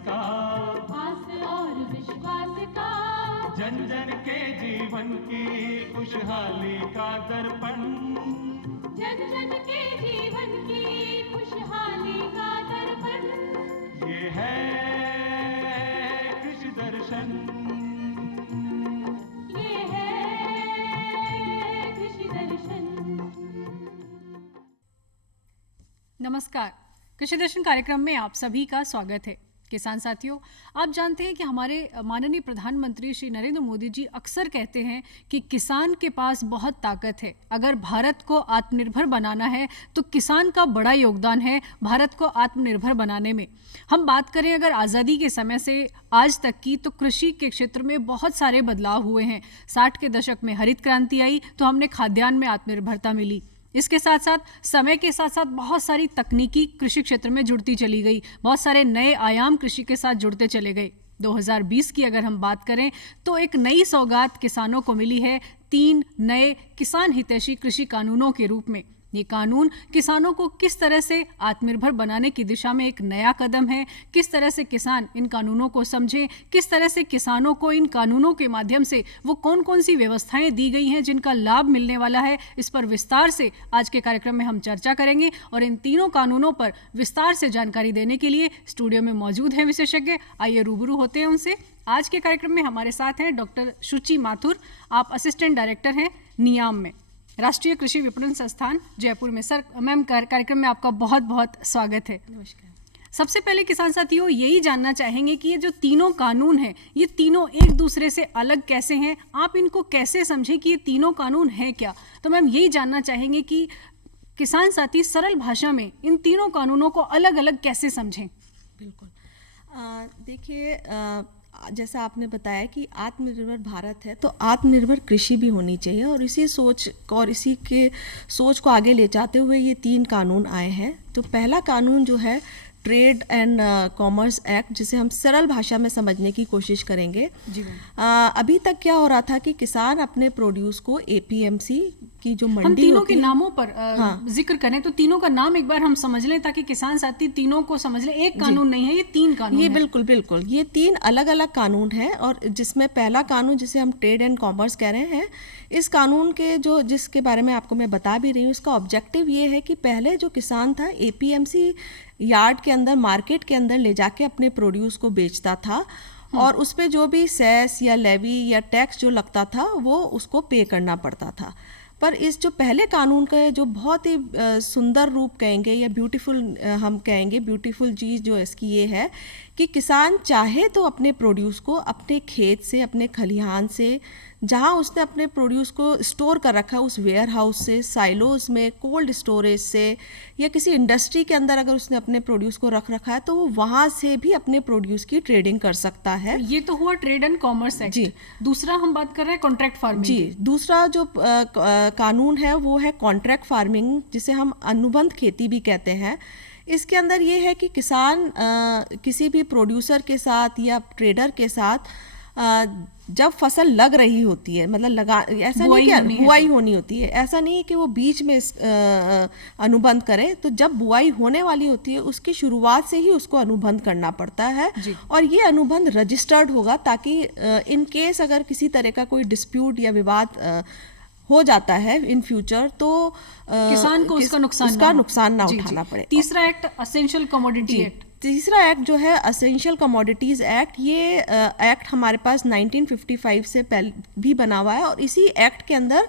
का, आस और विश्वास का, जन जन के जीवन की खुशहाली का दर्पण, जन जन के जीवन की खुशहाली का दर्पण, ये है कृषि दर्शन। ये है कृषि दर्शन। नमस्कार, कृषि दर्शन कार्यक्रम में आप सभी का स्वागत है। किसान साथियों, आप जानते हैं कि हमारे माननीय प्रधानमंत्री श्री नरेंद्र मोदी जी अक्सर कहते हैं कि किसान के पास बहुत ताकत है। अगर भारत को आत्मनिर्भर बनाना है तो किसान का बड़ा योगदान है भारत को आत्मनिर्भर बनाने में। हम बात करें अगर आज़ादी के समय से आज तक की, तो कृषि के क्षेत्र में बहुत सारे बदलाव हुए हैं। 60 के दशक में हरित क्रांति आई तो हमने खाद्यान्न में आत्मनिर्भरता मिली। इसके साथ साथ समय के साथ साथ बहुत सारी तकनीकी कृषि क्षेत्र में जुड़ती चली गई, बहुत सारे नए आयाम कृषि के साथ जुड़ते चले गए। 2020 की अगर हम बात करें तो एक नई सौगात किसानों को मिली है 3 नए किसान हितैषी कृषि कानूनों के रूप में। ये कानून किसानों को किस तरह से आत्मनिर्भर बनाने की दिशा में एक नया कदम है, किस तरह से किसान इन कानूनों को समझें, किस तरह से किसानों को इन कानूनों के माध्यम से वो कौन कौन सी व्यवस्थाएं दी गई हैं जिनका लाभ मिलने वाला है, इस पर विस्तार से आज के कार्यक्रम में हम चर्चा करेंगे। और इन तीनों कानूनों पर विस्तार से जानकारी देने के लिए स्टूडियो में मौजूद हैं विशेषज्ञ। आइए रूबरू होते हैं उनसे। आज के कार्यक्रम में हमारे साथ हैं डॉक्टर शुचि माथुर, आप असिस्टेंट डायरेक्टर हैं नियाम में, राष्ट्रीय कृषि विपणन संस्थान जयपुर में। सर, मैम, कार्यक्रम में आपका बहुत बहुत स्वागत है। नमस्कार। सबसे पहले किसान साथियों यही जानना चाहेंगे कि ये जो तीनों कानून हैं, ये तीनों एक दूसरे से अलग कैसे हैं, आप इनको कैसे समझें कि ये तीनों कानून हैं क्या। तो मैम यही जानना चाहेंगे कि किसान साथी सरल भाषा में इन तीनों कानूनों को अलग अलग कैसे समझें। बिल्कुल। देखिए, जैसा आपने बताया कि आत्मनिर्भर भारत है तो आत्मनिर्भर कृषि भी होनी चाहिए, और इसी सोच और इसी के सोच को आगे ले जाते हुए ये 3 कानून आए हैं। तो पहला कानून जो है ट्रेड एंड कॉमर्स एक्ट, जिसे हम सरल भाषा में समझने की कोशिश करेंगे। जी अभी तक क्या हो रहा था कि किसान अपने प्रोड्यूस को एपीएमसी की जो मंडी हम तीनों होती के है, नामों पर जिक्र करें तो तीनों का नाम एक बार हम समझ लें ताकि किसान साथी तीनों को समझ लें। एक कानून नहीं है, ये 3 कानून ये हैं। बिल्कुल बिल्कुल ये 3 अलग अलग कानून हैं। और जिसमें पहला कानून जिसे हम ट्रेड एंड कॉमर्स कह रहे हैं, इस कानून के जो जिसके बारे में आपको मैं बता भी रही हूँ, इसका ऑब्जेक्टिव ये है कि पहले जो किसान था एपीएमसी यार्ड के अंदर, मार्केट के अंदर ले जाके अपने प्रोड्यूस को बेचता था, और उस पे जो भी सेस या लेवी या टैक्स जो लगता था वो उसको पे करना पड़ता था। पर इस जो पहले कानून का जो बहुत ही सुंदर रूप कहेंगे या ब्यूटीफुल, हम कहेंगे ब्यूटीफुल चीज़ जो इसकी ये है कि किसान चाहे तो अपने प्रोड्यूस को अपने खेत से, अपने खलिहान से, जहाँ उसने अपने प्रोड्यूस को स्टोर कर रखा है, उस वेयर हाउस से, साइलोज में, कोल्ड स्टोरेज से, या किसी इंडस्ट्री के अंदर अगर उसने अपने प्रोड्यूस को रख रखा है तो वो वहाँ से भी अपने प्रोड्यूस की ट्रेडिंग कर सकता है। ये तो हुआ ट्रेड एंड कॉमर्स एक्ट। जी। दूसरा हम बात कर रहे हैं कॉन्ट्रैक्ट फार्मिंग। जी, दूसरा जो कानून है वो है कॉन्ट्रैक्ट फार्मिंग, जिसे हम अनुबंध खेती भी कहते हैं। इसके अंदर ये है कि किसान किसी भी प्रोड्यूसर के साथ या ट्रेडर के साथ जब फसल लग रही होती है, मतलब ऐसा नहीं कि बुआई होनी होती है, ऐसा नहीं है कि वो बीच में अनुबंध करे। तो जब बुआई होने वाली होती है उसकी शुरुआत से ही उसको अनुबंध करना पड़ता है, और ये अनुबंध रजिस्टर्ड होगा ताकि इन केस अगर किसी तरह का कोई डिस्प्यूट या विवाद हो जाता है इन फ्यूचर तो किसान को उसका नुकसान ना उठाना पड़े। तीसरा एक्ट एसेंशियल कमोडिटी एक्ट। तीसरा एक्ट जो है एसेंशियल कमोडिटीज़ एक्ट, ये एक्ट हमारे पास 1955 से पहले भी बना हुआ है, और इसी एक्ट के अंदर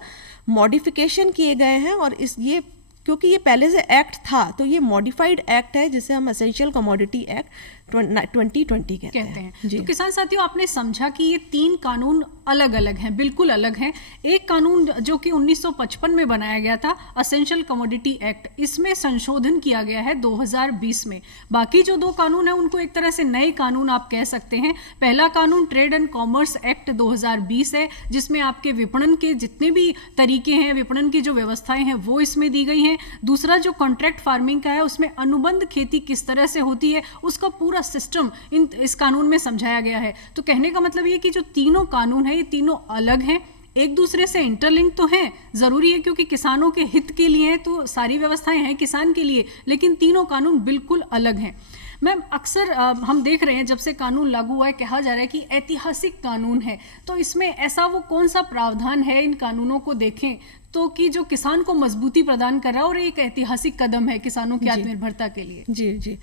मॉडिफिकेशन किए गए हैं। और ये क्योंकि ये पहले से एक्ट था तो ये मॉडिफाइड एक्ट है, जिसे हम एसेंशियल कमोडिटी एक्ट 2020 कहते हैं। तो किसान साथियों, आपने समझा कि ये 3 कानून अलग अलग हैं, बिल्कुल अलग हैं। एक कानून जो कि 1955 में बनाया गया था, एसेंशियल कमोडिटी एक्ट, इसमें संशोधन किया गया है 2020 में। बाकी जो 2 कानून हैं उनको एक तरह से नए कानून आप कह सकते हैं। पहला कानून ट्रेड एंड कॉमर्स एक्ट 2020 है, जिसमें आपके विपणन के जितने भी तरीके हैं, विपणन की जो व्यवस्थाएं हैं वो इसमें दी गई हैं। दूसरा जो कॉन्ट्रैक्ट फार्मिंग का है, उसमें अनुबंध खेती किस तरह से होती है उसका पूरा सिस्टम इस कानून में समझाया गया है। तो कहने का मतलब ये कि जो तीनों कानून है ये तीनों अलग हैं, एक दूसरे से इंटरलिंक तो हैं, ज़रूरी है क्योंकि किसानों के हित के लिए तो सारी व्यवस्थाएं हैं किसान के लिए, लेकिन तीनों कानून बिल्कुल अलग हैं। मैम अक्सर हम देख रहे हैं जब से कानून लागू हुआ है कहा जा रहा है कि ऐतिहासिक कानून है, तो इसमें ऐसा वो कौन सा प्रावधान है इन कानूनों को देखें तो कि जो किसान को मजबूती प्रदान कर रहा है और एक ऐतिहासिक कदम है किसानों की आत्मनिर्भरता के लिए? जी जी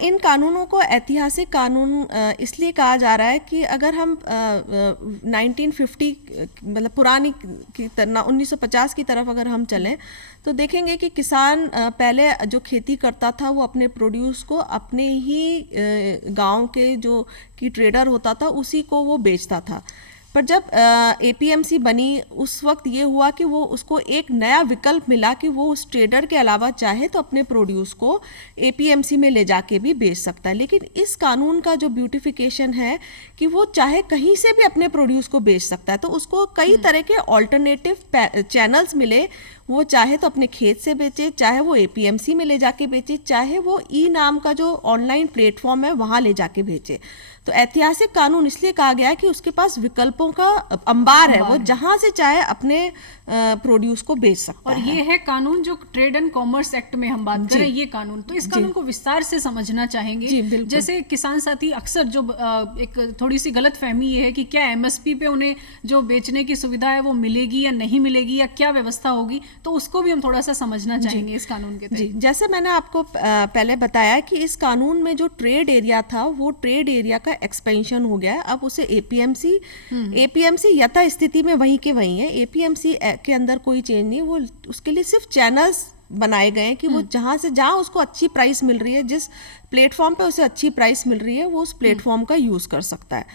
इन कानूनों को ऐतिहासिक कानून इसलिए कहा जा रहा है कि अगर हम 1950 मतलब पुरानी की तरह 1950 की तरफ अगर हम चलें तो देखेंगे कि किसान पहले जो खेती करता था वो अपने प्रोड्यूस को अपने ही गांव के जो कि ट्रेडर होता था उसी को वो बेचता था। पर जब APMC बनी उस वक्त ये हुआ कि वो उसको एक नया विकल्प मिला कि वो उस ट्रेडर के अलावा चाहे तो अपने प्रोड्यूस को APMC में ले जाके भी बेच सकता है। लेकिन इस कानून का जो ब्यूटिफिकेशन है कि वो चाहे कहीं से भी अपने प्रोड्यूस को बेच सकता है, तो उसको कई तरह के ऑल्टरनेटिव चैनल्स मिले। वो चाहे तो अपने खेत से बेचे, चाहे वो APMC में ले जाके बेचे, चाहे वो नाम का जो ऑनलाइन प्लेटफॉर्म है वहाँ ले जाके बेचे। तो ऐतिहासिक कानून इसलिए कहा गया है कि उसके पास विकल्पों का अंबार है, वो जहां से चाहे अपने प्रोड्यूस को बेच सकता है। और ये है कानून जो ट्रेड एंड कॉमर्स एक्ट में हम बात करें, ये कानून, तो इस कानून को विस्तार से समझना चाहेंगे। जैसे किसान साथी अक्सर जो एक थोड़ी सी गलत फहमी ये है कि क्या MSP पे उन्हें जो बेचने की सुविधा है वो मिलेगी या नहीं मिलेगी या क्या व्यवस्था होगी, तो उसको भी हम थोड़ा सा समझना चाहेंगे इस कानून के तहत। जैसे मैंने आपको पहले बताया कि इस कानून में जो ट्रेड एरिया था वो ट्रेड एरिया का एक्सपेंशन हो गया है। अब उसे APMC यथा स्थिति में वहीं के वहीं है। APMC के अंदर कोई चेंज नहीं, वो उसके लिए सिर्फ चैनल्स बनाए गए हैं कि वो जहां उसको अच्छी प्राइस मिल रही है, जिस प्लेटफॉर्म पे उसे अच्छी प्राइस मिल रही है वो उस प्लेटफॉर्म का यूज कर सकता है।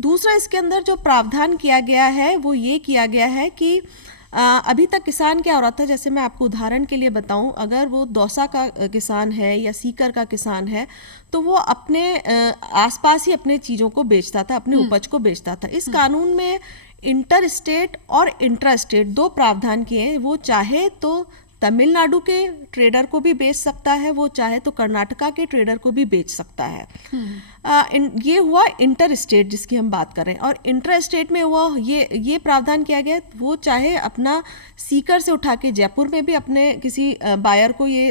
दूसरा इसके अंदर जो प्रावधान किया गया है वो ये किया गया है कि अभी तक किसान क्या हो रहा था, जैसे मैं आपको उदाहरण के लिए बताऊं, अगर वो दौसा का किसान है या सीकर का किसान है तो वो अपने आसपास ही अपने चीज़ों को बेचता था, अपने उपज को बेचता था। इस कानून में इंटर स्टेट और इंट्रा स्टेट दो प्रावधान किए हैं। वो चाहे तो तमिलनाडु के ट्रेडर को भी बेच सकता है, वो चाहे तो कर्नाटका के ट्रेडर को भी बेच सकता है। ये हुआ इंटर स्टेट जिसकी हम बात कर रहे हैं। और इंटर स्टेट में हुआ ये प्रावधान किया गया, वो चाहे अपना सीकर से उठा के जयपुर में भी अपने किसी बायर को ये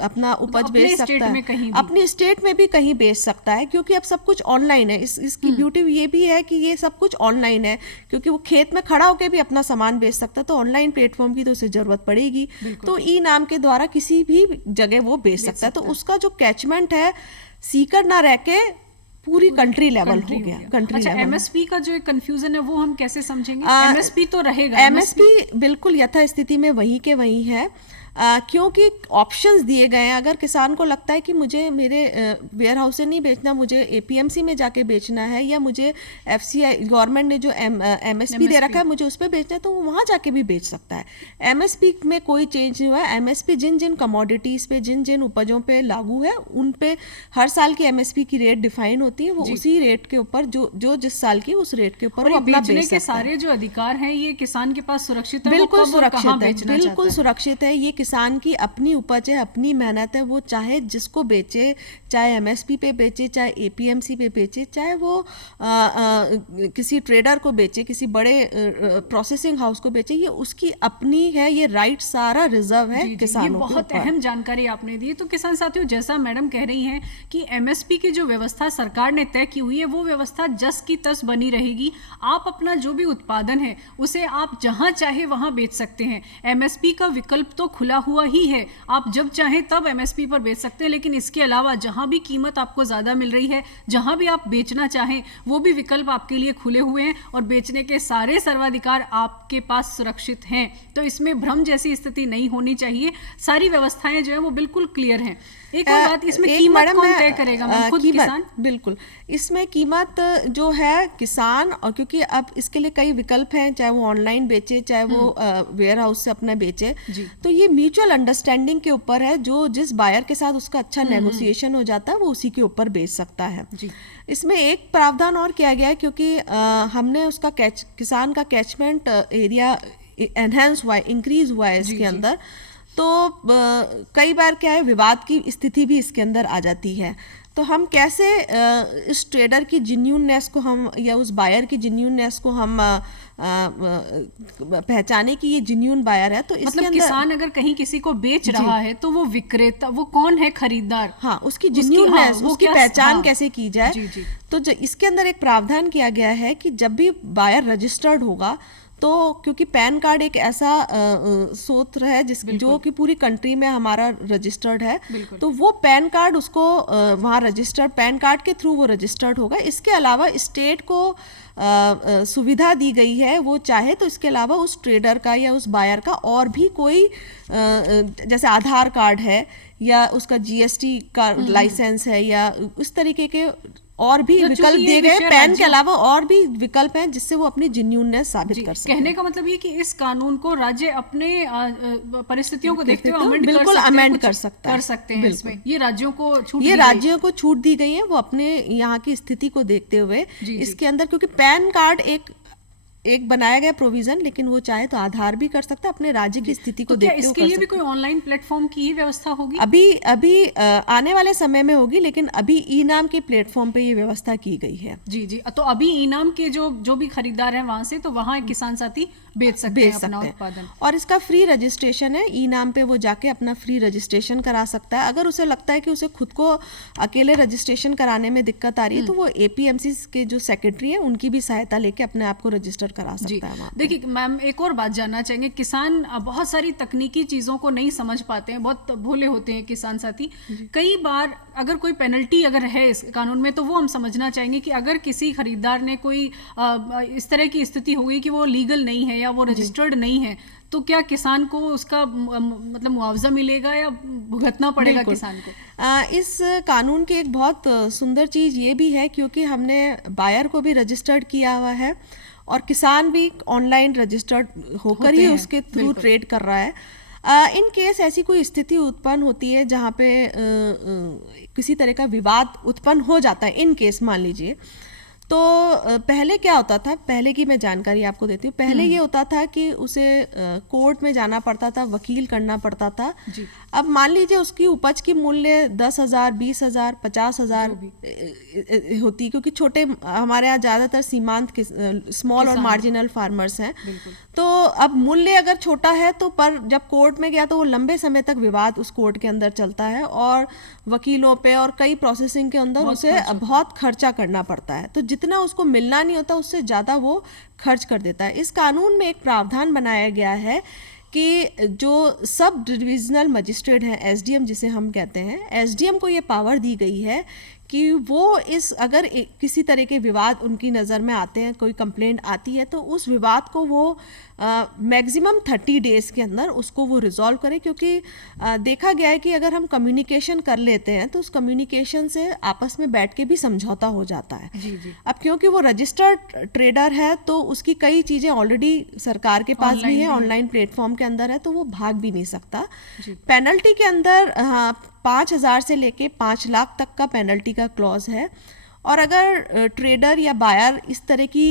अपना उपज बेच सकता है, अपनी स्टेट में भी कहीं बेच सकता है, क्योंकि अब सब कुछ ऑनलाइन है। इसकी ब्यूटी ये भी है कि ये सब कुछ ऑनलाइन है, क्योंकि वो खेत में खड़ा होकर भी अपना सामान बेच सकता है, तो ऑनलाइन प्लेटफॉर्म की तो उसे जरूरत पड़ेगी, तो नाम के द्वारा किसी भी जगह वो बेच सकता है। तो उसका जो कैचमेंट है सीकर ना रह के पूरी कंट्री लेवल हो गया। अच्छा, MSP का जो एक कंफ्यूजन है वो हम कैसे समझेंगे? MSP तो रहेगा, MSP बिल्कुल यथा स्थिति में वही के वही है, क्योंकि ऑप्शंस दिए गए हैं। अगर किसान को लगता है कि मुझे मेरे वेयर हाउस से नहीं बेचना, मुझे APMC में जाके बेचना है, या मुझे FCI गवर्नमेंट ने जो MSP दे रखा है मुझे उस पर बेचना है, तो वो वहाँ जाके भी बेच सकता है। MSP में कोई चेंज नहीं हुआ है। MSP जिन जिन कमोडिटीज़ पे, जिन जिन उपजों पे लागू है, उन पे हर साल की MSP की रेट डिफाइन होती है। वो उसी रेट के ऊपर जो जिस साल की उस रेट के ऊपर वो अपना बेच सकता है। सारे जो अधिकार हैं ये किसान के पास सुरक्षित है, बिल्कुल सुरक्षित है, बिल्कुल सुरक्षित है। ये किसान की अपनी उपज है, अपनी मेहनत है, वो चाहे जिसको बेचे, चाहे MSP पे बेचे, चाहे APMC पे बेचे, चाहे वो किसी ट्रेडर को बेचे, किसी बड़े प्रोसेसिंग हाउस को बेचे, ये उसकी अपनी है, ये राइट सारा रिजर्व है किसानों के ऊपर। बहुत अहम जानकारी आपने दी। तो किसान साथियों, जैसा मैडम कह रही हैं कि MSP की जो व्यवस्था सरकार ने तय की हुई है वो व्यवस्था जस की तस बनी रहेगी। आप अपना जो भी उत्पादन है उसे आप जहां चाहे वहां बेच सकते हैं। MSP का विकल्प तो खुला हुआ ही है, आप जब चाहें तब MSP पर बेच सकते हैं, लेकिन इसके अलावा जहां भी कीमत आपको ज़्यादा मिल रही है, जहां भी आप बेचना चाहें वो भी विकल्प आपके लिए खुले हुए हैं और बेचने के सारे सर्वाधिकार आपके पास सुरक्षित हैं। तो इसमें भ्रम जैसी स्थिति नहीं होनी चाहिए, सारी व्यवस्थाएं जो है वो बिल्कुल क्लियर हैं। एक और बात, इसमें कीमत कौन तय करेगा? खुद किसान? बिल्कुल, इसमें कीमत जो है किसान, और क्योंकि अब इसके लिए कई विकल्प हैं, चाहे वो ऑनलाइन बेचे, चाहे वो वेयर हाउस से अपना बेचे, तो ये म्यूचुअल अंडरस्टैंडिंग के ऊपर है। जो जिस बायर के साथ उसका अच्छा नेगोशिएशन हो जाता है वो उसी के ऊपर बेच सकता है। इसमें एक प्रावधान और किया गया है, क्योंकि हमने उसका किसान का कैचमेंट एरिया एनहेंस हुआ है, इंक्रीज हुआ है इसके अंदर, तो कई बार क्या है विवाद की स्थिति भी इसके अंदर आ जाती है। तो तो हम कैसे इस ट्रेडर की जेन्युइननेस को हम या उस बायर की जेन्युइननेस को हम पहचाने कि ये जेन्युइन बायर है। तो इसके मतलब अंदर किसान अगर कहीं किसी को बेच रहा है तो वो विक्रेता, वो कौन है खरीदार, हाँ उसकी जेन्युइननेस, वो उसकी क्या, पहचान हाँ, कैसे की जाए। जी, जी। तो इसके अंदर एक प्रावधान किया गया है कि जब भी बायर रजिस्टर्ड होगा तो क्योंकि पैन कार्ड एक ऐसा सूत्र है जो कि पूरी कंट्री में हमारा रजिस्टर्ड है, तो वो पैन कार्ड उसको वहाँ रजिस्टर्ड पैन कार्ड के थ्रू वो रजिस्टर्ड होगा। इसके अलावा स्टेट को सुविधा दी गई है, वो चाहे तो इसके अलावा उस ट्रेडर का या उस बायर का और भी कोई जैसे आधार कार्ड है या उसका जीएसटी का लाइसेंस है या उस तरीके के और भी विकल्प दिए गए, पैन के अलावा और भी विकल्प हैं जिससे वो अपनी जेन्युइननेस साबित कर सकते हैं। कहने का मतलब ये कि इस कानून को राज्य अपने परिस्थितियों को देखते हुए बिल्कुल अमेंड कर सकते हैं। इसमें ये राज्यों को छूट दी गई है, वो अपने यहाँ की स्थिति को देखते हुए इसके अंदर, क्योंकि पैन कार्ड एक बनाया गया प्रोविजन, लेकिन वो चाहे तो आधार भी कर सकता है, अपने राज्य की स्थिति को देखते हुए। इसके लिए भी कोई ऑनलाइन प्लेटफॉर्म की ही व्यवस्था होगी? अभी आने वाले समय में होगी, लेकिन अभी ई नाम के प्लेटफॉर्म पे ये व्यवस्था की गई है। जी जी। तो अभी ई नाम के जो भी खरीदार हैं वहां से, तो वहां किसान साथी बेच सकते हैं अपना उत्पादन, और इसका फ्री रजिस्ट्रेशन है। ई नाम पे वो जाके अपना फ्री रजिस्ट्रेशन करा सकता है। अगर उसे लगता है कि उसे खुद को अकेले रजिस्ट्रेशन कराने में दिक्कत आ रही है तो वो एपीएमसी के जो सेक्रेटरी है उनकी भी सहायता लेके अपने आप को रजिस्टर करा सकता है। देखिए मैम, एक और बात जानना चाहेंगे, किसान बहुत सारी तकनीकी चीजों को नहीं समझ पाते हैं, बहुत भोले होते हैं किसान साथी। कई बार अगर कोई पेनल्टी अगर है इस कानून में, तो वो हम समझना चाहेंगे कि अगर किसी खरीदार ने कोई इस तरह की स्थिति हो गई कि वो लीगल नहीं है या वो रजिस्टर्ड नहीं है, तो क्या किसान को उसका मतलब मुआवजा मिलेगा या भुगतना पड़ेगा किसान को? इस कानून की एक बहुत सुंदर चीज़ ये भी है, क्योंकि हमने बायर को भी रजिस्टर्ड किया हुआ है और किसान भी ऑनलाइन रजिस्टर्ड होकर ही उसके थ्रू ट्रेड कर रहा है। इन केस ऐसी कोई स्थिति उत्पन्न होती है जहाँ पे किसी तरह का विवाद उत्पन्न हो जाता है, इन केस मान लीजिए, तो पहले क्या होता था, पहले की मैं जानकारी आपको देती हूँ। पहले ये होता था कि उसे कोर्ट में जाना पड़ता था, वकील करना पड़ता था। अब मान लीजिए उसकी उपज की मूल्य 10,000, 20,000, 50,000 होती, क्योंकि छोटे हमारे यहाँ ज़्यादातर सीमांत स्मॉल और मार्जिनल फार्मर्स हैं, तो अब मूल्य अगर छोटा है तो पर जब कोर्ट में गया तो वो लंबे समय तक विवाद उस कोर्ट के अंदर चलता है और वकीलों पे और कई प्रोसेसिंग के अंदर उसे बहुत खर्चा करना पड़ता है। तो जितना उसको मिलना नहीं होता उससे ज़्यादा वो खर्च कर देता है। इस कानून में एक प्रावधान बनाया गया है कि जो सब डिविजनल मजिस्ट्रेट हैं, एसडीएम जिसे हम कहते हैं, एसडीएम को ये पावर दी गई है कि वो अगर किसी तरह के विवाद उनकी नज़र में आते हैं, कोई कंप्लेंट आती है, तो उस विवाद को वो मैक्सिमम 30 डेज़ के अंदर उसको वो रिजॉल्व करे। क्योंकि देखा गया है कि अगर हम कम्युनिकेशन कर लेते हैं तो उस कम्युनिकेशन से आपस में बैठ के भी समझौता हो जाता है। अब क्योंकि वो रजिस्टर्ड ट्रेडर है तो उसकी कई चीज़ें ऑलरेडी सरकार के पास भी है, ऑनलाइन प्लेटफॉर्म के अंदर है, तो वो भाग भी नहीं सकता। पेनल्टी के अंदर 5,000 से लेके 5 लाख तक का पेनल्टी का क्लॉज है। और अगर ट्रेडर या बायर इस तरह की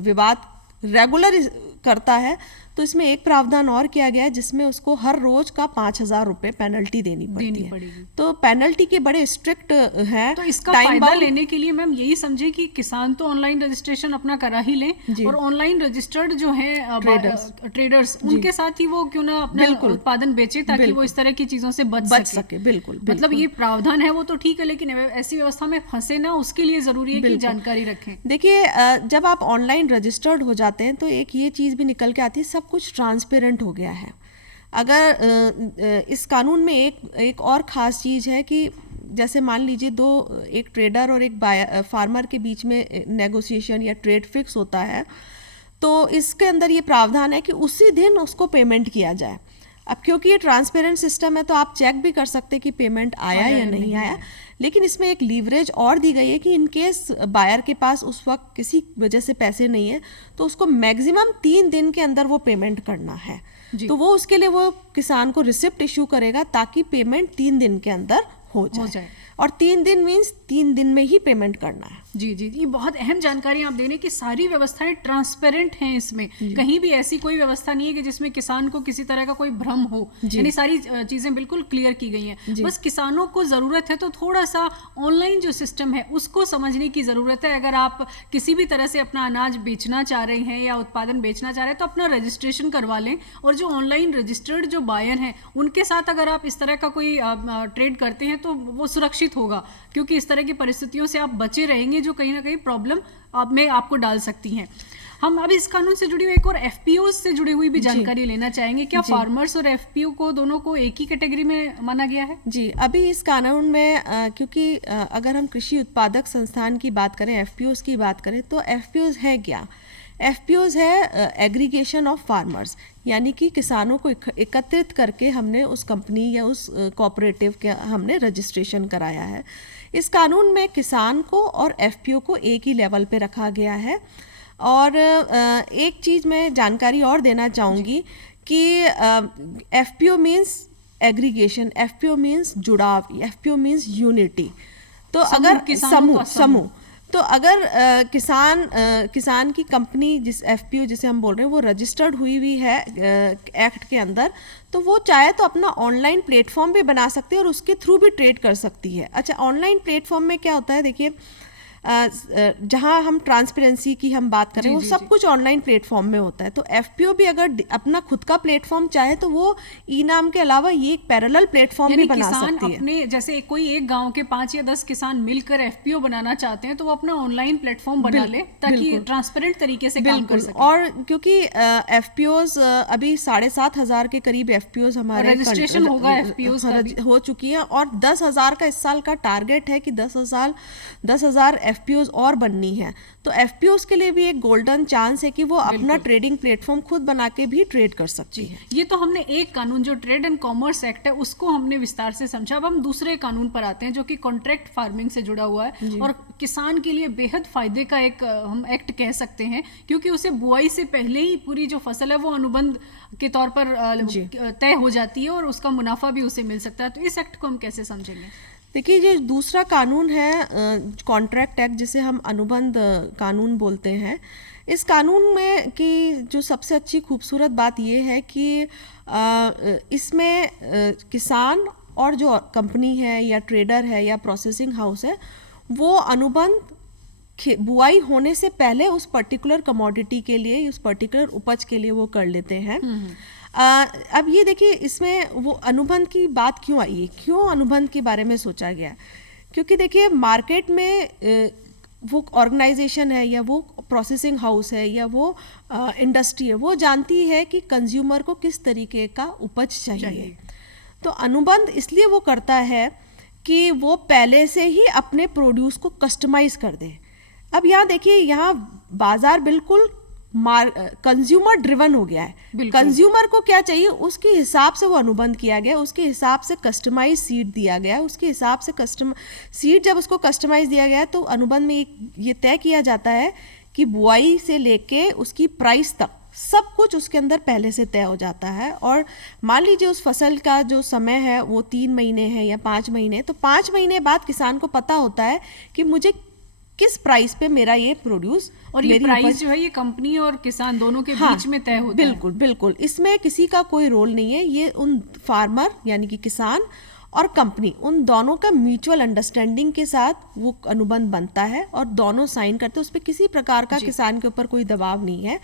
विवाद रेगुलर करता है तो इसमें एक प्रावधान और किया गया है जिसमें उसको हर रोज का 5,000 रुपए पेनल्टी देनी पड़ेगी। तो पेनल्टी के बड़े स्ट्रिक्ट हैं। तो इसका फायदा लेने के लिए मैम यही समझे कि किसान तो ऑनलाइन रजिस्ट्रेशन अपना करा ही लें और ऑनलाइन रजिस्टर्ड जो है ट्रेडर्स उनके साथ ही वो क्यों ना अपना उत्पादन बेचे ताकि वो इस तरह की चीजों से बच सके। बिल्कुल, मतलब ये प्रावधान है वो तो ठीक है, लेकिन ऐसी व्यवस्था में फंसे ना, उसके लिए जरूरी है कि जानकारी रखें। देखिए, जब आप ऑनलाइन रजिस्टर्ड हो जाते हैं तो एक ये चीज भी निकल के आती है, सब कुछ ट्रांसपेरेंट हो गया है। अगर इस कानून में एक और ख़ास चीज़ है कि जैसे मान लीजिए एक ट्रेडर और एक फार्मर के बीच में नेगोशिएशन या ट्रेड फिक्स होता है, तो इसके अंदर ये प्रावधान है कि उसी दिन उसको पेमेंट किया जाए। अब क्योंकि ये ट्रांसपेरेंट सिस्टम है तो आप चेक भी कर सकते हैं कि पेमेंट आया या नहीं आया, लेकिन इसमें एक लीवरेज और दी गई है कि इन केस बायर के पास उस वक्त किसी वजह से पैसे नहीं है तो उसको मैक्सिमम 3 दिन के अंदर वो पेमेंट करना है। तो वो उसके लिए वो किसान को रिसिप्ट इशू करेगा ताकि पेमेंट 3 दिन के अंदर हो जाए। और 3 दिन मीन्स 3 दिन में ही पेमेंट करना है। जी जी, ये बहुत अहम जानकारी आप दे रहे हैं कि सारी व्यवस्थाएं ट्रांसपेरेंट हैं इसमें, कहीं भी ऐसी कोई व्यवस्था नहीं है कि जिसमें किसान को किसी तरह का कोई भ्रम हो, यानी सारी चीजें बिल्कुल क्लियर की गई हैं। बस किसानों को जरूरत है तो थोड़ा सा ऑनलाइन जो सिस्टम है उसको समझने की जरूरत है। अगर आप किसी भी तरह से अपना अनाज बेचना चाह रहे हैं या उत्पादन बेचना चाह रहे हैं तो अपना रजिस्ट्रेशन करवा लें, और जो ऑनलाइन रजिस्टर्ड जो बायर हैं उनके साथ अगर आप इस तरह का कोई ट्रेड करते हैं तो वो सुरक्षित होगा, क्योंकि इस तरह की परिस्थितियों से आप बचे रहेंगे जो कहीं ना कहीं प्रॉब्लम में आपको डाल सकती हैं। हम अभी इस कानून से जुड़ी हुई एक और एफपीओ से जुड़ी हुई भी जानकारी लेना चाहेंगे। क्या फार्मर्स और एफपीओ को दोनों को एक ही कैटेगरी में माना गया है? जी, अभी इस कानून में क्योंकि अगर हम कृषि उत्पादक संस्थान की बात करें, एफपीओज की बात करें, तो एफपीओज है क्या? एफपीओज है एग्रीगेशन ऑफ फार्मर्स, यानी कि किसानों को एकत्रित करके हमने उस कंपनी या उस कोऑपरेटिव के हमने रजिस्ट्रेशन कराया है। इस कानून में किसान को और एफपीओ को एक ही लेवल पे रखा गया है। और एक चीज़ मैं जानकारी और देना चाहूँगी कि FPO means aggregation, FPO means जुड़ाव, एफपीओ मीन्स यूनिटी। तो अगर समूह तो अगर किसान की कंपनी जिस एफपीओ जिसे हम बोल रहे हैं वो रजिस्टर्ड हुई है एक्ट के अंदर, तो वो चाहे तो अपना ऑनलाइन प्लेटफॉर्म भी बना सकती है और उसके थ्रू भी ट्रेड कर सकती है। अच्छा, ऑनलाइन प्लेटफॉर्म में क्या होता है, देखिए जहाँ हम ट्रांसपेरेंसी की हम बात करें वो सब कुछ ऑनलाइन प्लेटफॉर्म में होता है। तो एफपीओ भी अगर अपना खुद का प्लेटफॉर्म चाहे तो वो ई नाम के अलावा ये एक पैरेलल प्लेटफॉर्म भी बना सकती है। अपने जैसे कोई एक गांव के 5 या 10 किसान मिलकर एफपीओ बनाना चाहते हैं तो वो अपना ऑनलाइन प्लेटफॉर्म बना ले ताकि ट्रांसपेरेंट तरीके से काम कर सके। और क्योंकि एफपीओज अभी 7,500 के करीब एफपीओज हमारे रजिस्ट्रेशन होगा एफपीओज हो चुकी है, और 10,000 का इस साल का टारगेट है कि 10,000 एफपीओज और बननी है। तो एफपीओज के लिए भी एक गोल्डन चांस है कि वो अपना ट्रेडिंग प्लेटफॉर्म खुद बना के भी ट्रेड कर सकती है। ये तो हमने एक कानून जो ट्रेड एंड कॉमर्स एक्ट है उसको हमने विस्तार से समझा। अब हम दूसरे कानून पर आते हैं जो कि कॉन्ट्रैक्ट फार्मिंग से जुड़ा हुआ है और किसान के लिए बेहद फायदे का एक हम एक्ट कह सकते हैं, क्योंकि उसे बुआई से पहले ही पूरी जो फसल है वो अनुबंध के तौर पर तय हो जाती है और उसका मुनाफा भी उसे मिल सकता है। तो इस एक्ट को हम कैसे समझेंगे? देखिए, ये दूसरा कानून है कॉन्ट्रैक्ट एक्ट, जिसे हम अनुबंध कानून बोलते हैं। इस कानून में की जो सबसे अच्छी खूबसूरत बात ये है कि इसमें किसान और जो कंपनी है या ट्रेडर है या प्रोसेसिंग हाउस है वो अनुबंध बुआई होने से पहले उस पर्टिकुलर कमोडिटी के लिए, उस पर्टिकुलर उपज के लिए वो कर लेते हैं। अब ये देखिए, इसमें वो अनुबंध की बात क्यों आई है, क्यों अनुबंध के बारे में सोचा गया? क्योंकि देखिए, मार्केट में वो ऑर्गेनाइजेशन है या वो प्रोसेसिंग हाउस है या वो इंडस्ट्री है, वो जानती है कि कंज्यूमर को किस तरीके का उपज चाहिए। तो अनुबंध इसलिए वो करता है कि वो पहले से ही अपने प्रोड्यूस को कस्टमाइज कर दे। अब यहाँ देखिए, यहाँ बाजार बिल्कुल कंज्यूमर ड्रिवन हो गया है। कंज्यूमर को क्या चाहिए उसके हिसाब से वो अनुबंध किया गया, उसके हिसाब से कस्टमाइज सीड दिया गया, उसके हिसाब से सीड जब उसको कस्टमाइज दिया गया तो अनुबंध में ये तय किया जाता है कि बुआई से लेके उसकी प्राइस तक सब कुछ उसके अंदर पहले से तय हो जाता है। और मान लीजिए उस फसल का जो समय है वो 3 महीने है या 5 महीने, तो 5 महीने बाद किसान को पता होता है कि मुझे किस प्राइस पे मेरा ये प्रोड्यूस, और ये प्राइस जो है ये कंपनी और किसान दोनों के बीच में तय होता है। बिल्कुल बिल्कुल, इसमें किसी का कोई रोल नहीं है। ये उन फार्मर यानी कि किसान और कंपनी, उन दोनों का म्यूचुअल अंडरस्टैंडिंग के साथ वो अनुबंध बनता है और दोनों साइन करते हैं। उस पर किसी प्रकार का किसान के ऊपर कोई दबाव नहीं है।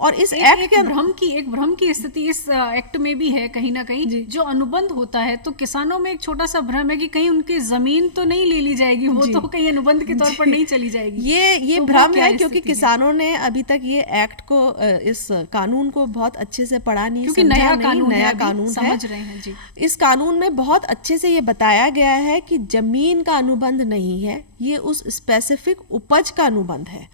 और इस एक्ट के एक भ्रम की स्थिति इस एक्ट में भी है कहीं ना कहीं। जो अनुबंध होता है तो किसानों में एक छोटा सा भ्रम है कि कहीं उनकी जमीन तो नहीं ले ली जाएगी, वो तो कहीं अनुबंध के तौर पर नहीं चली जाएगी। ये तो भ्रम है, क्योंकि किसानों ने अभी तक ये एक्ट को, इस कानून को बहुत अच्छे से पढ़ा नहीं, क्योंकि नया कानून समझ रहे हैं जी। इस कानून में बहुत अच्छे से ये बताया गया है कि जमीन का अनुबंध नहीं है, ये उस स्पेसिफिक उपज का अनुबंध है।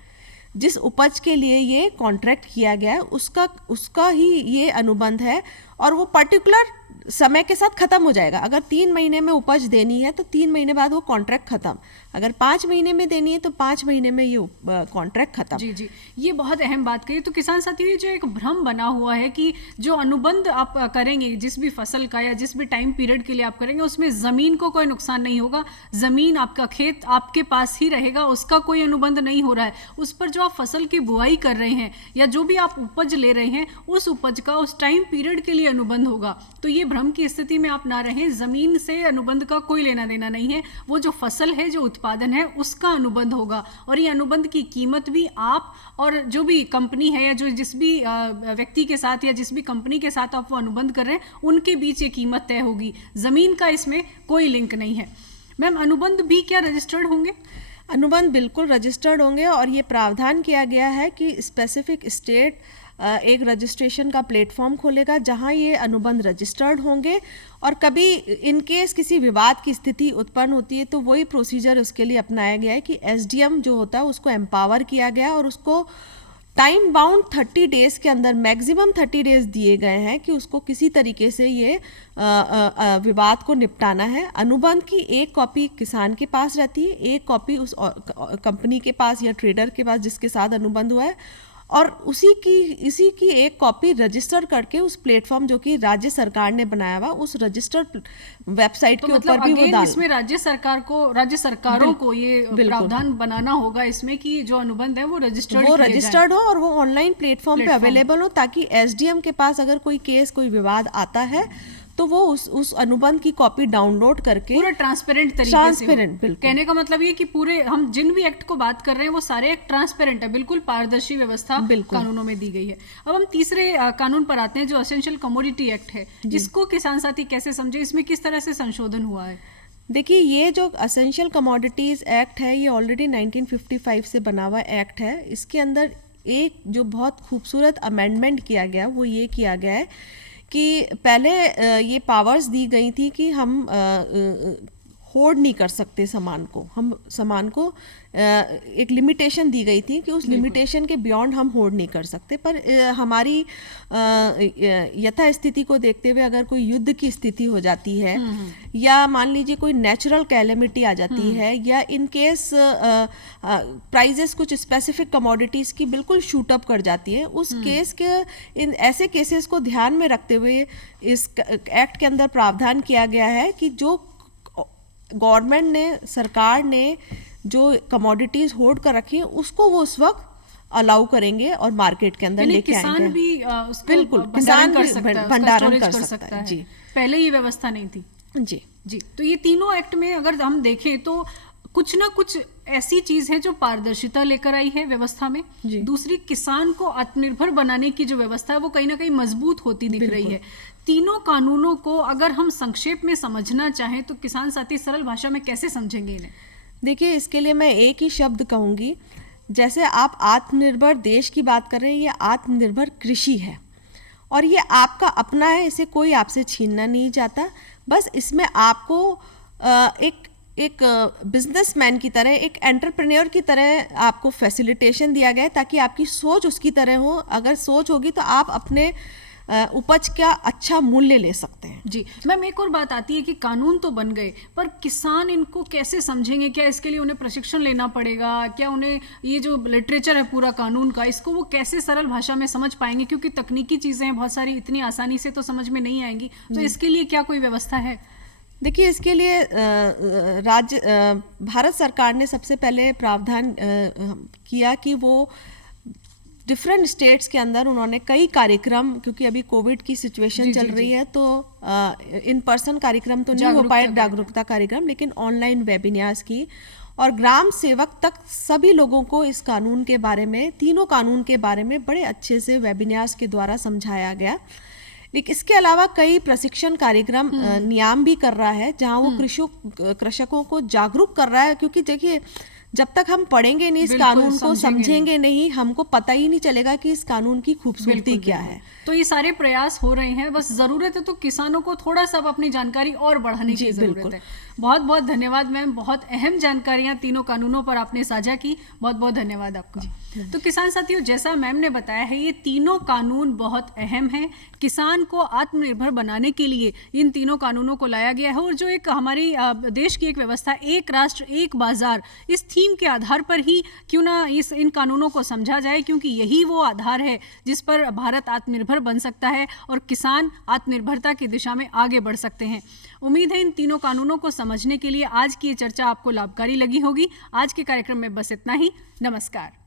जिस उपज के लिए ये कॉन्ट्रैक्ट किया गया है उसका ही ये अनुबंध है, और वो पर्टिकुलर समय के साथ ख़त्म हो जाएगा। अगर 3 महीने में उपज देनी है तो 3 महीने बाद वो कॉन्ट्रैक्ट ख़त्म। अगर 5 महीने में देनी है तो 5 महीने में ये कॉन्ट्रैक्ट खत्म। जी जी, ये बहुत अहम बात कही। तो किसान साथियों, ये जो एक भ्रम बना हुआ है कि जो अनुबंध आप करेंगे जिस भी फसल का या जिस भी टाइम पीरियड के लिए आप करेंगे, उसमें ज़मीन को कोई नुकसान नहीं होगा, ज़मीन आपका खेत आपके पास ही रहेगा, उसका कोई अनुबंध नहीं हो रहा है। उस पर जो आप फसल की बुआई कर रहे हैं या जो भी आप उपज ले रहे हैं, उस उपज का उस टाइम पीरियड के लिए अनुबंध होगा। तो ये भ्रम की स्थिति में आप ना रहें। ज़मीन से अनुबंध का कोई लेना देना नहीं है, वो जो फसल है, जो उत्पादन है, उसका अनुबंध होगा। और ये अनुबंध की कीमत भी आप और जो भी कंपनी है या जो जिस भी व्यक्ति के साथ या जिस भी कंपनी के साथ आप वो अनुबंध कर रहे हैं, उनके बीच ये कीमत तय होगी। ज़मीन का इसमें कोई लिंक नहीं है। मैम, अनुबंध भी क्या रजिस्टर्ड होंगे? अनुबंध बिल्कुल रजिस्टर्ड होंगे और ये प्रावधान किया गया है कि स्पेसिफिक स्टेट एक रजिस्ट्रेशन का प्लेटफॉर्म खोलेगा जहां ये अनुबंध रजिस्टर्ड होंगे। और कभी इन केस किसी विवाद की स्थिति उत्पन्न होती है तो वही प्रोसीजर उसके लिए अपनाया गया है कि एसडीएम जो होता है उसको एम्पावर किया गया और उसको टाइम बाउंड 30 डेज के अंदर, मैक्सिमम 30 डेज दिए गए हैं कि उसको किसी तरीके से ये विवाद को निपटाना है। अनुबंध की एक कॉपी किसान के पास रहती है, एक कॉपी उस कंपनी के पास या ट्रेडर के पास जिसके साथ अनुबंध हुआ है, और इसी की एक कॉपी रजिस्टर करके उस प्लेटफॉर्म जो कि राज्य सरकार ने बनाया हुआ, उस रजिस्टर्ड वेबसाइट के ऊपर भी वो डाल। इसमें राज्य सरकारों को ये प्रावधान बनाना होगा इसमें कि जो अनुबंध है वो रजिस्टर्ड हो और वो ऑनलाइन प्लेटफॉर्म पे अवेलेबल हो, ताकि एसडीएम के पास अगर कोई केस, कोई विवाद आता है तो वो उस अनुबंध की कॉपी डाउनलोड करके पूरा ट्रांसपेरेंट तरीके से बिल्कुल। कहने का मतलब ये कि पूरे हम जिन भी एक्ट को बात कर रहे हैं वो सारे एक्ट ट्रांसपेरेंट है, बिल्कुल पारदर्शी व्यवस्था कानूनों में दी गई है। अब हम तीसरे कानून पर आते हैं जो एसेंशियल कमोडिटी एक्ट है। इसको किसान साथी कैसे समझे, इसमें किस तरह से संशोधन हुआ है? देखिए, ये जो एसेंशियल कमोडिटीज एक्ट है ये ऑलरेडी 1955 से बना हुआ एक्ट है। इसके अंदर एक जो बहुत खूबसूरत अमेंडमेंट किया गया वो ये किया गया है कि पहले ये पावर्स दी गई थी कि हम होल्ड नहीं कर सकते सामान को, हम सामान को एक लिमिटेशन दी गई थी कि उस लिमिटेशन के बियॉन्ड हम होल्ड नहीं कर सकते। पर हमारी यथास्थिति को देखते हुए अगर कोई युद्ध की स्थिति हो जाती है या मान लीजिए कोई नेचुरल कैलेमिटी आ जाती है या इन केस प्राइजेस कुछ स्पेसिफिक कमोडिटीज़ की बिल्कुल शूट अप कर जाती है, उस केस के इन ऐसे केसेस को ध्यान में रखते हुए इस एक्ट के अंदर प्रावधान किया गया है कि जो गवर्नमेंट ने, सरकार ने जो कमोडिटीज होल्ड कर रखी है उसको वो उस वक्त अलाउ करेंगे और मार्केट के अंदर लेके आएंगे। किसान भी उसको बिल्कुल, किसान भंडारण कर सकता है। जी, पहले ये व्यवस्था नहीं थी। जी जी, तो ये तीनों एक्ट में अगर हम देखें तो कुछ ना कुछ ऐसी चीज है जो पारदर्शिता लेकर आई है व्यवस्था में। दूसरी, किसान को आत्मनिर्भर बनाने की जो व्यवस्था है वो कहीं ना कहीं मजबूत होती दिख रही है। तीनों कानूनों को अगर हम संक्षेप में समझना चाहें तो किसान साथी सरल भाषा में कैसे समझेंगे इन्हें? देखिए, इसके लिए मैं एक ही शब्द कहूँगी, जैसे आप आत्मनिर्भर देश की बात कर रहे हैं, ये आत्मनिर्भर कृषि है और ये आपका अपना है, इसे कोई आपसे छीनना नहीं चाहता। बस इसमें आपको एक बिजनेसमैन की तरह, एक एंटरप्रेन्योर की तरह आपको फैसिलिटेशन दिया गया है ताकि आपकी सोच उसकी तरह हो। अगर सोच होगी तो आप अपने उपज का अच्छा मूल्य ले सकते हैं। जी मैम, एक और बात आती है कि कानून तो बन गए पर किसान इनको कैसे समझेंगे? क्या इसके लिए उन्हें प्रशिक्षण लेना पड़ेगा? क्या उन्हें ये जो लिटरेचर है पूरा कानून का, इसको वो कैसे सरल भाषा में समझ पाएंगे? क्योंकि तकनीकी चीज़ें हैं बहुत सारी, इतनी आसानी से तो समझ में नहीं आएंगी। तो इसके लिए क्या कोई व्यवस्था है? देखिए, इसके लिए भारत सरकार ने सबसे पहले प्रावधान किया कि वो डिफरेंट स्टेट्स के अंदर उन्होंने कई कार्यक्रम, क्योंकि अभी कोविड की सिचुएशन चल रही है तो इन पर्सन कार्यक्रम तो नहीं हो पाए, जागरूकता कार्यक्रम, लेकिन ऑनलाइन वेबिनार्स की और ग्राम सेवक तक सभी लोगों को इस कानून के बारे में, तीनों कानून के बारे में बड़े अच्छे से वेबिनार्स के द्वारा समझाया गया। लेकिन इसके अलावा कई प्रशिक्षण कार्यक्रम नियाम भी कर रहा है जहां वो कृषकों को जागरूक कर रहा है। क्योंकि देखिए, जब तक हम पढ़ेंगे नहीं इस बिल्कुल, कानून को, समझेंगे समझेंगे नहीं, हमको पता ही नहीं चलेगा कि इस कानून की खूबसूरती बिल्कुल, क्या बिल्कुल। है। तो ये सारे प्रयास हो रहे हैं, बस जरूरत है तो किसानों को थोड़ा सा अब अपनी जानकारी और बढ़ाने की जी, जरूरत बिल्कुल। है। बहुत बहुत धन्यवाद मैम, बहुत अहम जानकारियां तीनों कानूनों पर आपने साझा की, बहुत बहुत धन्यवाद आपका। तो किसान साथियों, जैसा मैम ने बताया है, ये तीनों कानून बहुत अहम हैं। किसान को आत्मनिर्भर बनाने के लिए इन तीनों कानूनों को लाया गया है, और जो एक हमारी देश की एक व्यवस्था, एक राष्ट्र एक बाजार, इस थीम के आधार पर ही क्यों ना इन कानूनों को समझा जाए, क्योंकि यही वो आधार है जिस पर भारत आत्मनिर्भर बन सकता है और किसान आत्मनिर्भरता की दिशा में आगे बढ़ सकते हैं। उम्मीद है इन तीनों कानूनों को समझने के लिए आज की ये चर्चा आपको लाभकारी लगी होगी। आज के कार्यक्रम में बस इतना ही। नमस्कार।